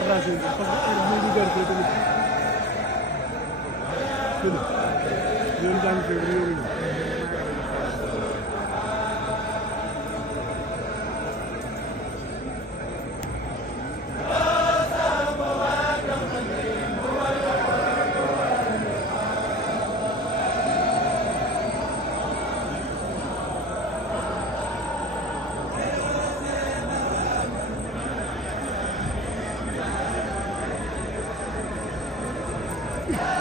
perdance yi parce que heure bii ñu gerte tamit dégg nga ñoom jàng fee réew mi Yeah.